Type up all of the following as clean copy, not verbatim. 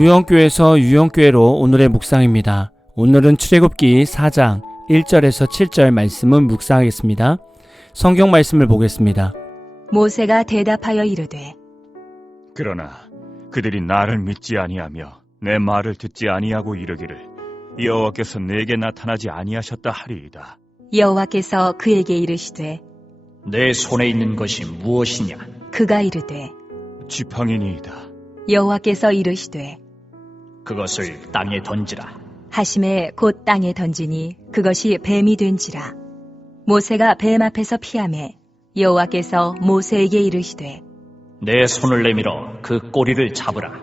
무영교에서 유영교회로 오늘의 묵상입니다. 오늘은 출애굽기 4장 1절에서 7절 말씀을 묵상하겠습니다. 성경 말씀을 보겠습니다. 모세가 대답하여 이르되 그러나 그들이 나를 믿지 아니하며 내 말을 듣지 아니하고 이르기를 여호와께서 내게 나타나지 아니하셨다 하리이다. 여호와께서 그에게 이르시되 내 손에 있는 것이 무엇이냐? 그가 이르되 지팡이니이다. 여호와께서 이르시되 그것을 땅에 던지라. 하심에 곧 땅에 던지니 그것이 뱀이 된지라. 모세가 뱀 앞에서 피하매 여호와께서 모세에게 이르시되 내 손을 내밀어 그 꼬리를 잡으라.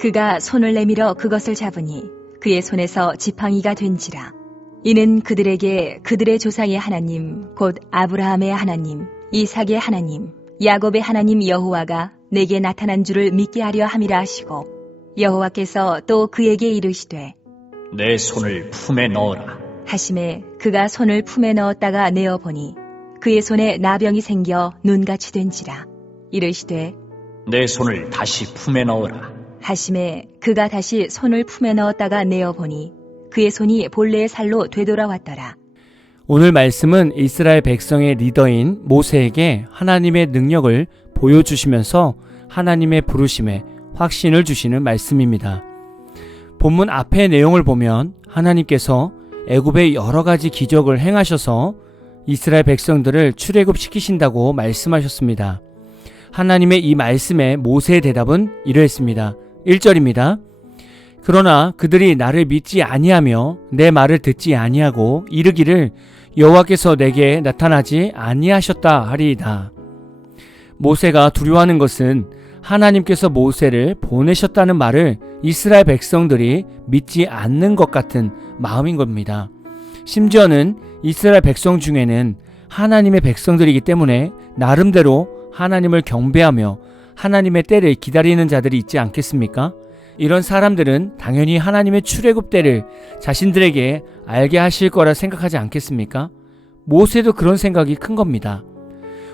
그가 손을 내밀어 그것을 잡으니 그의 손에서 지팡이가 된지라. 이는 그들에게 그들의 조상의 하나님 곧 아브라함의 하나님, 이삭의 하나님, 야곱의 하나님 여호와가 내게 나타난 줄을 믿게 하려 함이라 하시고, 여호와께서 또 그에게 이르시되 내 손을 품에 넣어라. 하심에 그가 손을 품에 넣었다가 내어보니 그의 손에 나병이 생겨 눈같이 된지라. 이르시되 내 손을 다시 품에 넣어라. 하심에 그가 다시 손을 품에 넣었다가 내어보니 그의 손이 본래의 살로 되돌아왔더라. 오늘 말씀은 이스라엘 백성의 리더인 모세에게 하나님의 능력을 보여주시면서 하나님의 부르심에 확신을 주시는 말씀입니다. 본문 앞의 내용을 보면 하나님께서 애굽의 여러 가지 기적을 행하셔서 이스라엘 백성들을 출애굽시키신다고 말씀하셨습니다. 하나님의 이 말씀에 모세의 대답은 이러했습니다. 1절입니다. 그러나 그들이 나를 믿지 아니하며 내 말을 듣지 아니하고 이르기를 여호와께서 내게 나타나지 아니하셨다 하리이다. 모세가 두려워하는 것은 하나님께서 모세를 보내셨다는 말을 이스라엘 백성들이 믿지 않는 것 같은 마음인 겁니다. 심지어는 이스라엘 백성 중에는 하나님의 백성들이기 때문에 나름대로 하나님을 경배하며 하나님의 때를 기다리는 자들이 있지 않겠습니까? 이런 사람들은 당연히 하나님의 출애굽 때를 자신들에게 알게 하실 거라 생각하지 않겠습니까? 모세도 그런 생각이 큰 겁니다.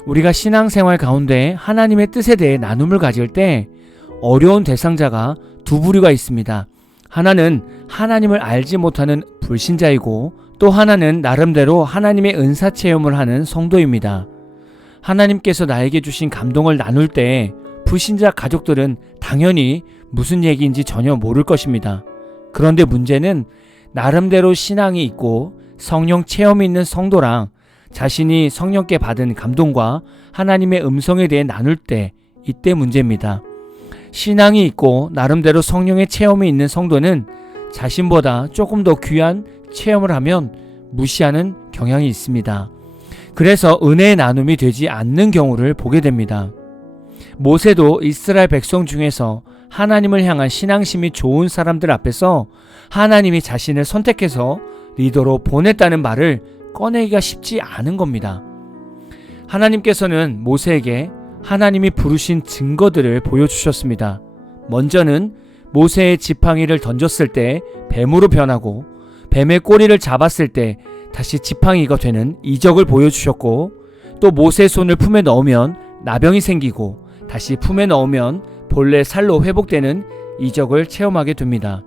우리가 신앙생활 가운데 하나님의 뜻에 대해 나눔을 가질 때 어려운 대상자가 두 부류가 있습니다. 하나는 하나님을 알지 못하는 불신자이고 또 하나는 나름대로 하나님의 은사 체험을 하는 성도입니다. 하나님께서 나에게 주신 감동을 나눌 때 불신자 가족들은 당연히 무슨 얘기인지 전혀 모를 것입니다. 그런데 문제는 나름대로 신앙이 있고 성령 체험이 있는 성도랑 자신이 성령께 받은 감동과 하나님의 음성에 대해 나눌 때 이때 문제입니다. 신앙이 있고 나름대로 성령의 체험이 있는 성도는 자신보다 조금 더 귀한 체험을 하면 무시하는 경향이 있습니다. 그래서 은혜의 나눔이 되지 않는 경우를 보게 됩니다. 모세도 이스라엘 백성 중에서 하나님을 향한 신앙심이 좋은 사람들 앞에서 하나님이 자신을 선택해서 리더로 보냈다는 말을 꺼내기가 쉽지 않은 겁니다. 하나님께서는 모세에게 하나님이 부르신 증거들을 보여주셨습니다. 먼저는 모세의 지팡이를 던졌을 때 뱀으로 변하고 뱀의 꼬리를 잡았을 때 다시 지팡이가 되는 이적을 보여주셨고, 또 모세의 손을 품에 넣으면 나병이 생기고 다시 품에 넣으면 본래 살로 회복되는 이적을 체험하게 됩니다.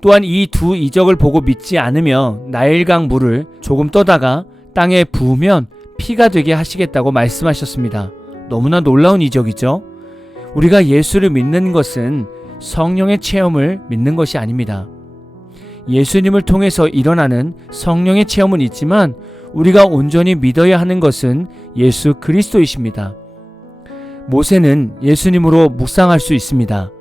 또한 이 두 이적을 보고 믿지 않으며 나일강 물을 조금 떠다가 땅에 부으면 피가 되게 하시겠다고 말씀하셨습니다. 너무나 놀라운 이적이죠. 우리가 예수를 믿는 것은 성령의 체험을 믿는 것이 아닙니다. 예수님을 통해서 일어나는 성령의 체험은 있지만 우리가 온전히 믿어야 하는 것은 예수 그리스도이십니다. 모세는 예수님으로 묵상할 수 있습니다.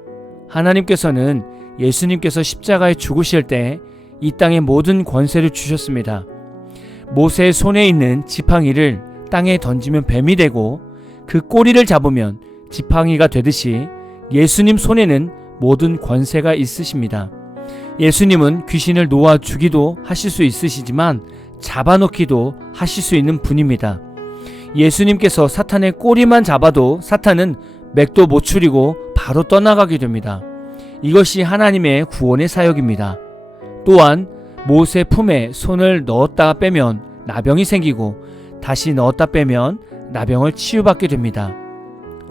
하나님께서는 예수님께서 십자가에 죽으실 때 이 땅의 모든 권세를 주셨습니다. 모세의 손에 있는 지팡이를 땅에 던지면 뱀이 되고 그 꼬리를 잡으면 지팡이가 되듯이 예수님 손에는 모든 권세가 있으십니다. 예수님은 귀신을 놓아주기도 하실 수 있으시지만 잡아놓기도 하실 수 있는 분입니다. 예수님께서 사탄의 꼬리만 잡아도 사탄은 맥도 못 추리고 바로 떠나가게 됩니다. 이것이 하나님의 구원의 사역입니다. 또한 모세 품에 손을 넣었다가 빼면 나병이 생기고 다시 넣었다 빼면 나병을 치유받게 됩니다.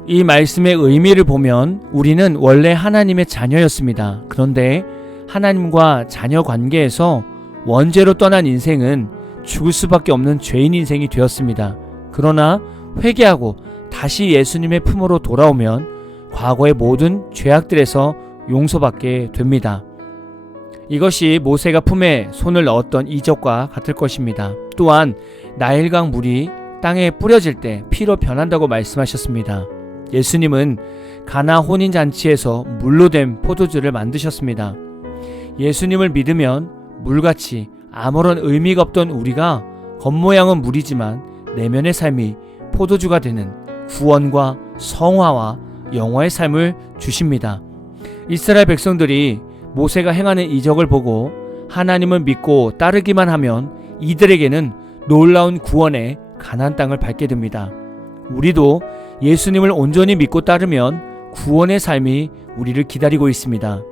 이 말씀의 의미를 보면 우리는 원래 하나님의 자녀였습니다. 그런데 하나님과 자녀 관계에서 원죄로 떠난 인생은 죽을 수밖에 없는 죄인 인생이 되었습니다. 그러나 회개하고 다시 예수님의 품으로 돌아오면 과거의 모든 죄악들에서 용서받게 됩니다. 이것이 모세가 품에 손을 넣었던 이적과 같을 것입니다. 또한 나일강 물이 땅에 뿌려질 때 피로 변한다고 말씀하셨습니다. 예수님은 가나 혼인잔치에서 물로 된 포도주를 만드셨습니다. 예수님을 믿으면 물같이 아무런 의미가 없던 우리가 겉모양은 물이지만 내면의 삶이 포도주가 되는 구원과 성화와 영화의 삶을 주십니다. 이스라엘 백성들이 모세가 행하는 이적을 보고 하나님을 믿고 따르기만 하면 이들에게는 놀라운 구원의 가나안 땅을 밟게 됩니다. 우리도 예수님을 온전히 믿고 따르면 구원의 삶이 우리를 기다리고 있습니다.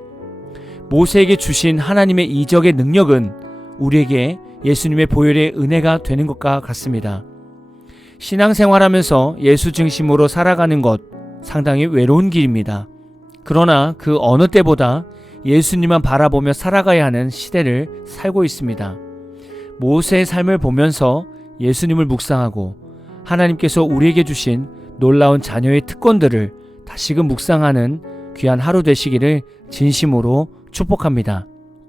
모세에게 주신 하나님의 이적의 능력은 우리에게 예수님의 보혈의 은혜가 되는 것과 같습니다. 신앙생활하면서 예수 중심으로 살아가는 것 상당히 외로운 길입니다. 그러나 그 어느 때보다 예수님만 바라보며 살아가야 하는 시대를 살고 있습니다. 모세의 삶을 보면서 예수님을 묵상하고 하나님께서 우리에게 주신 놀라운 자녀의 특권들을 다시금 묵상하는 귀한 하루 되시기를 진심으로 축복합니다.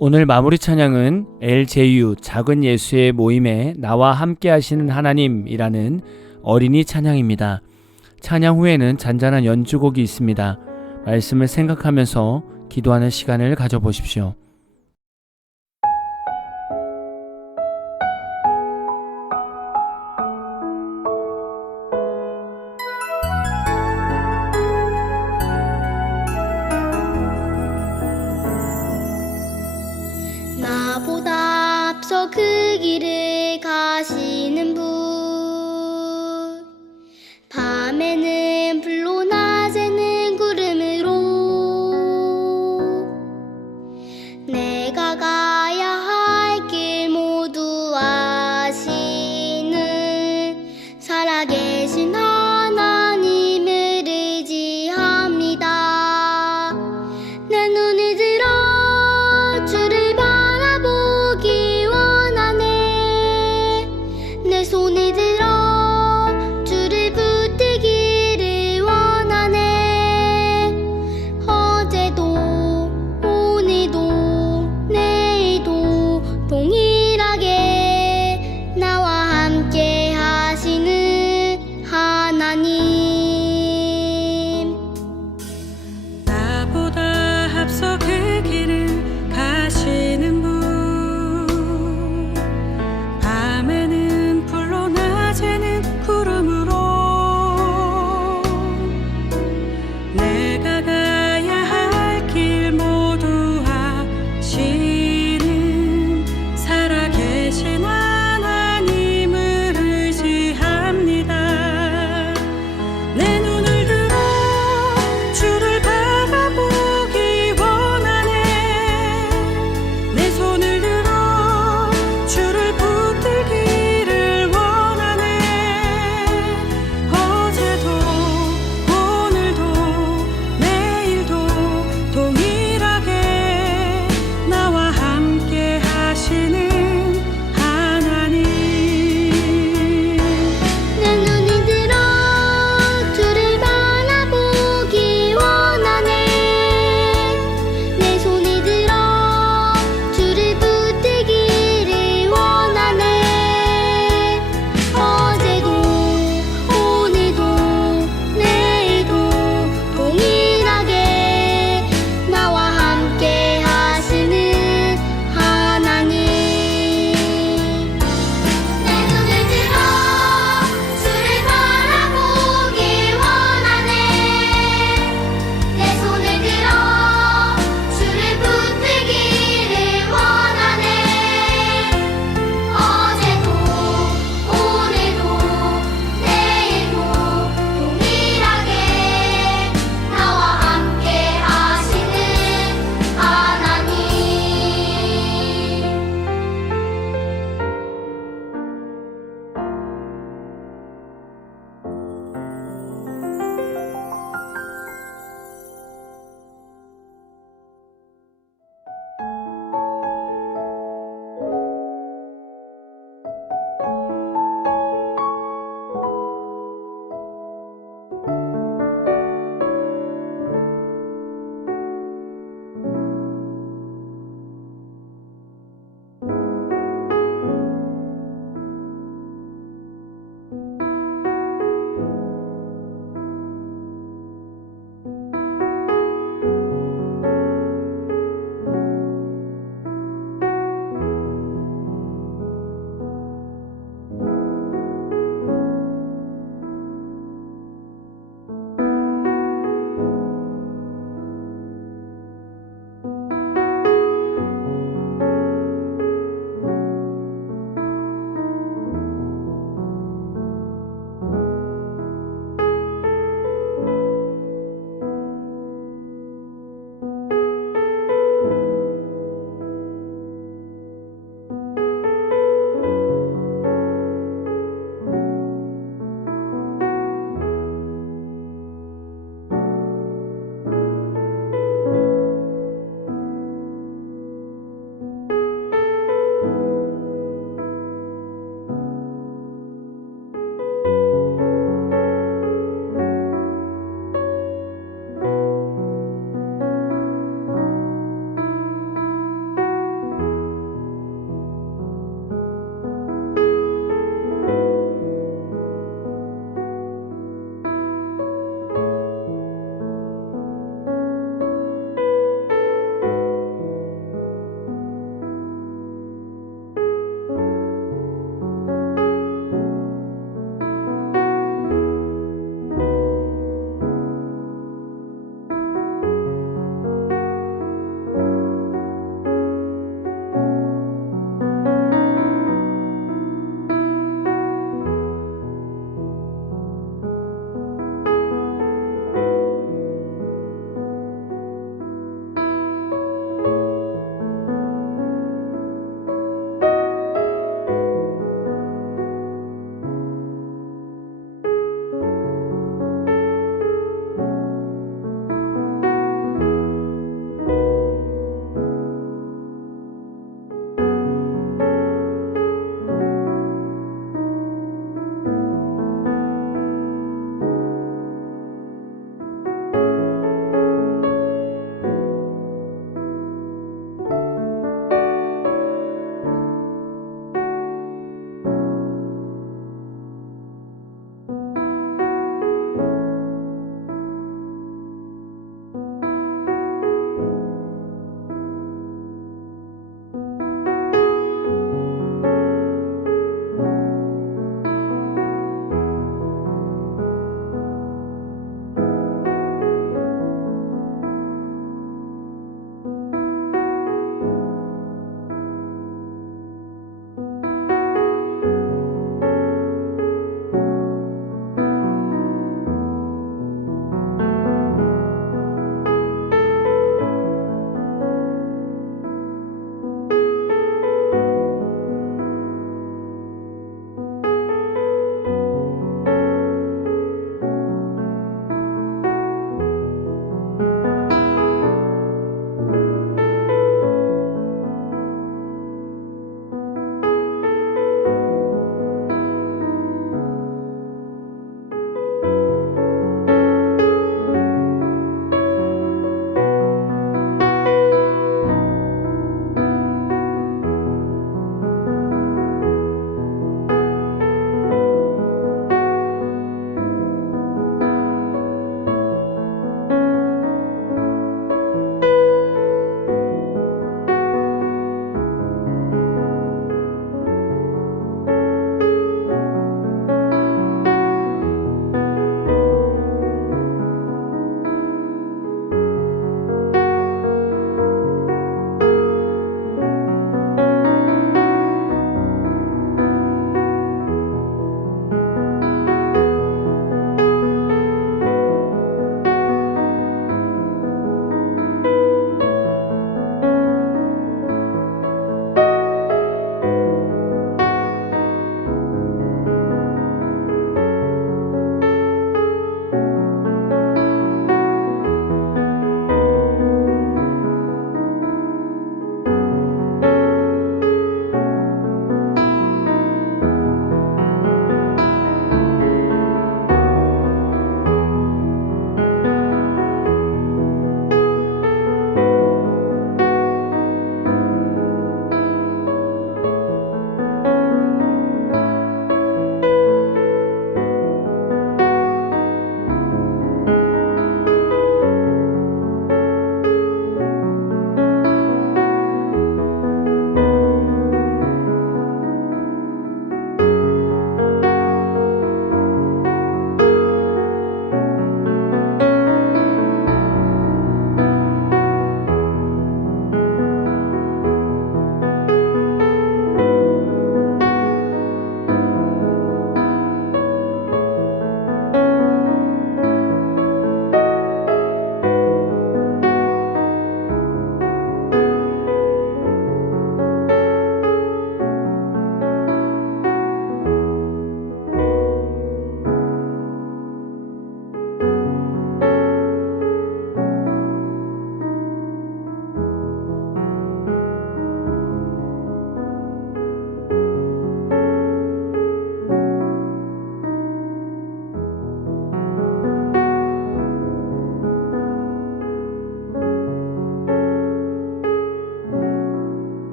오늘 마무리 찬양은 LJU 작은 예수의 모임에 나와 함께 하시는 하나님이라는 어린이 찬양입니다. 찬양 후에는 잔잔한 연주곡이 있습니다. 말씀을 생각하면서 기도하는 시간을 가져보십시오. 나보다 앞서 그 길을 가시는 분, 밤에는 불로 낮에는 구름으로 내가 가야 할 길 모두 아시는 살아계신 하나님을 의지합니다. 내 눈을 들어 주를 바라보기 원하네. 내 손을 들어